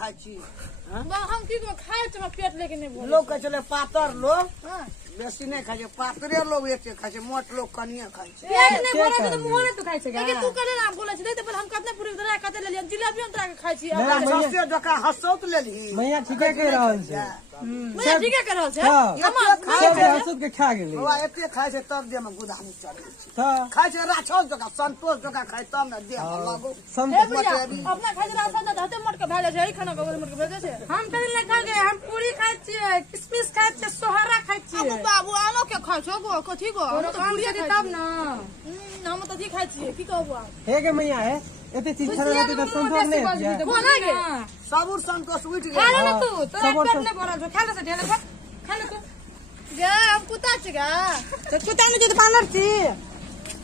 खाई छी हम की को खाए छ पेट लेके नहीं बोल लोग कहे चले पातर लोग बेसी नहीं खाई पातरे लोग एते खाई मोट लोग कनिए खाई पेट नहीं भरे तो मुंह नहीं तू खाई छ कि तू करे ना बोले छ तो हम कतने पूरी तरह कते ले लिया जिलेबी हम तरह के खाई छी सस्ते जका हसौत ले ली मैया ठीके कह रहल छै मैं ठीके कर रहल छै हम हसौत के खा गेली बाबा एते खाई छै तब देह में गुदानी चढ़े छै त खाई छै राक्षस जका संतोष जका खाई तब ना देह में लागो अपना खाई रास्ता त हते मोट के भाले छै खाना के मोट के भेजे छै हम कहीं नहीं खा गए हम पूरी खाई छी किशमिश खाई छी सोहारा खाई छी अब बाबू आलो के खाई छो गो कथि गो हम तो पूरी खाई तब ना हम तो ठीक खाई छी की कहबो हे गे मैया है एते चीज खा रहते त संतोष नहीं है कोना गे सबूर संतोष उठ खा गया ले तू तोरा पेट नहीं भरल छ खा ले से ढेले खा ले तू गे हम कुत्ता छी गा तो कुत्ता नहीं तो बानर छी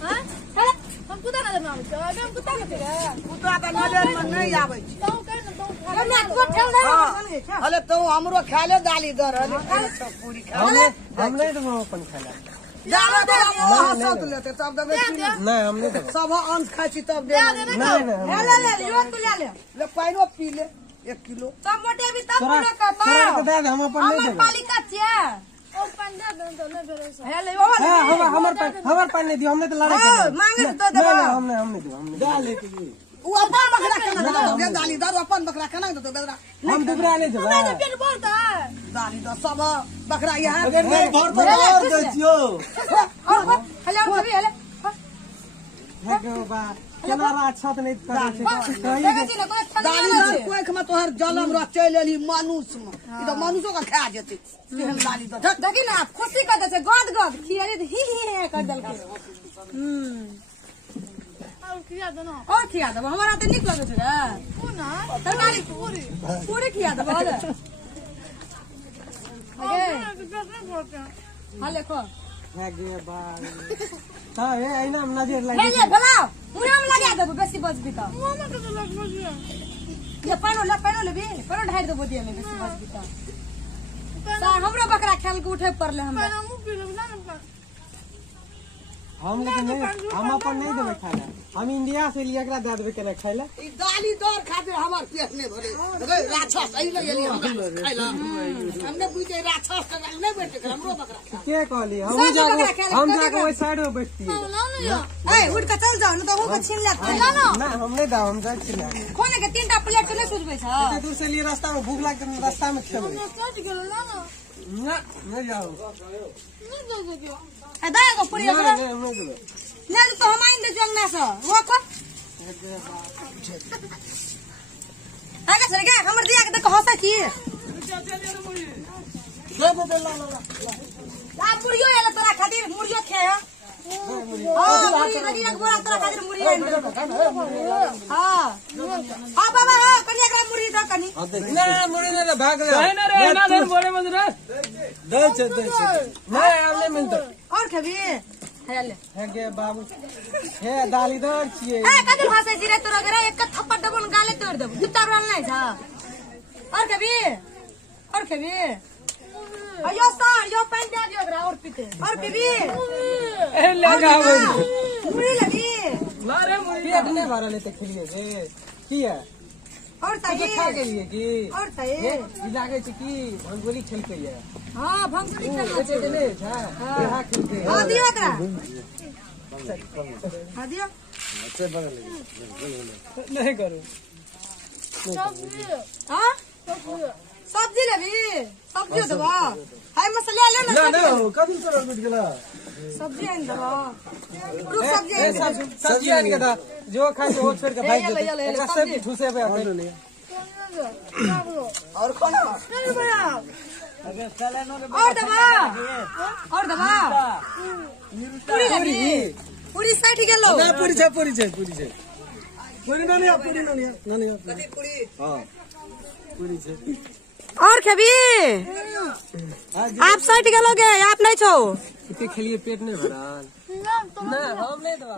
हां हम कुत्ता ना नाम छ हम कुत्ता के गा कुत्ता त नजर में नहीं आबै छै तो कर न तो खा तू ठेल दे अरे तो हमरो खाले दाली दर अरे पूरी खा हम नहीं तो अपन खाला जाना दे हसौत लेते तब देबे नहीं हम नहीं देबो सब अंश खाई छी तब दे नहीं नहीं ले यो तू ले ले पाइनो पी ले 1 किलो सब मोटे भी तब तोरा पूरा करता तोरा के दे हम अपन नहीं हमर देबो पालिका छिए ओ पंजा दन तो नहीं भेले से हे ले हां हमर पान नहीं दियो हमने तो लड़ाई कर मांगे तो दे हम नहीं देबो हमने डाल के उ अपन बकरा केना दे दाली दर अपन बकरा केना दे बेदरा हम दुबरा नहीं देबो मैं तो पेट बोलता दाली दर सब बकरा यहां अगर नहीं घर पर और दे और हले और भी हले हे गे बा केना अच्छा त नहीं करे छै दाली दर कोई खमा तोहर जलम रह चल एली मानुष में ई तो मानुषो का खा जेते केहन दाली दर देखी ना खुशी कर दे गद गद खियारी ही कर दल के और खिया दो ना और खिया दो हमारा तो निक लगे छै रे ओ ना तरकारी पूरी पूरी खिया दो बोल आगे हाले को हे गे बा हां ए आईना में नजर लगी ले बोलाओ पूरा में लगा देबो बेसी बजबी त मुंह में तो लग बजिया ये पानो ले भी पानो ढाई देबो दिए में बेसी बजबी त सा हमरो बकरा खेल के उठे पड़ले हम पानो मुंह पी ले ना हम लेकिन नहीं हम अपन नहीं देबे खाला हम इंडिया से लिया एकरा दे देबे केना खाइला ई दाली दर खातिर हमर पेट नहीं भरे रे राक्षस आई ले एली हम खाइला हमने बुझे राक्षस का नहीं बैठे हमरो बकरा के कहली हम जाके ओई साइड में बैठती है ए उठ के चल जाओ न तो हम छीन ले ना हम नहीं दा हम जाके छिला खोने के 3टा प्लेट नहीं सुझबे छ एते दूर से लिए रास्ता में भूख लागत रास्ता में खेबै चट गेलो ना नहीं जाओ नहीं दे दियो ए दाय को पूरी नहीं हम नहीं देबे नहीं तो हम आइन दे जंगना से वो को आगे चल गया हमर दिया के देखो हंसा की दे ला आ मुर्गियो एला तोरा खातिर मुर्गियो खे है हां मुर्गी लगी एक बोरा तोरा खातिर मुर्गी आइन दे हां हां बाबा हां कन्या का मुर्गी द कनी ना मुड़ी ना भाग ले ना रे ना दे बोले मत रे दे नहीं हमने मिलता और खबी हेले हे गे बाबू हे दालीदार छिए ए कदे भाषा जी रे तोरा गरे एक थप्पड़ दबन गाले तोड़ देब जूता रोल नहीं था और कभी अयो सर यो पैंट दे दियो गरा और पीते और बीबी ए लगा मुड़ी लगी ना रे मुड़ी पेट नहीं भरा लेते खिलिए रे की है और ताई खा गेलिए की और ताई ई लागे छै की भंगोली खेल के ये हां भंगुली खेल के चले छ यहां खेल के हां दियो गरा हां दियो अच्छे बगल नहीं करो सब्जी हां सब्जी लेबी सब्जी देबा हाय मसाला ले ना ना कभी तो बिट गेला सब्जी आइन देबा तू सब्जी आइन के दा जो खाए से वो छोड़ के भाग दे एकरा सब ठुसे पे आते और कौन नहीं बड़ा अबे चले न रे और दबा पूरी लगी पूरी 60 गेलो ना पूरी छे पूरी नहीं कथि पूरी हां पूरी छे और खबी आप 60 गेलोगे आप नहीं छो इतने खेलिए पेट नहीं भरा ना हम नहीं दवा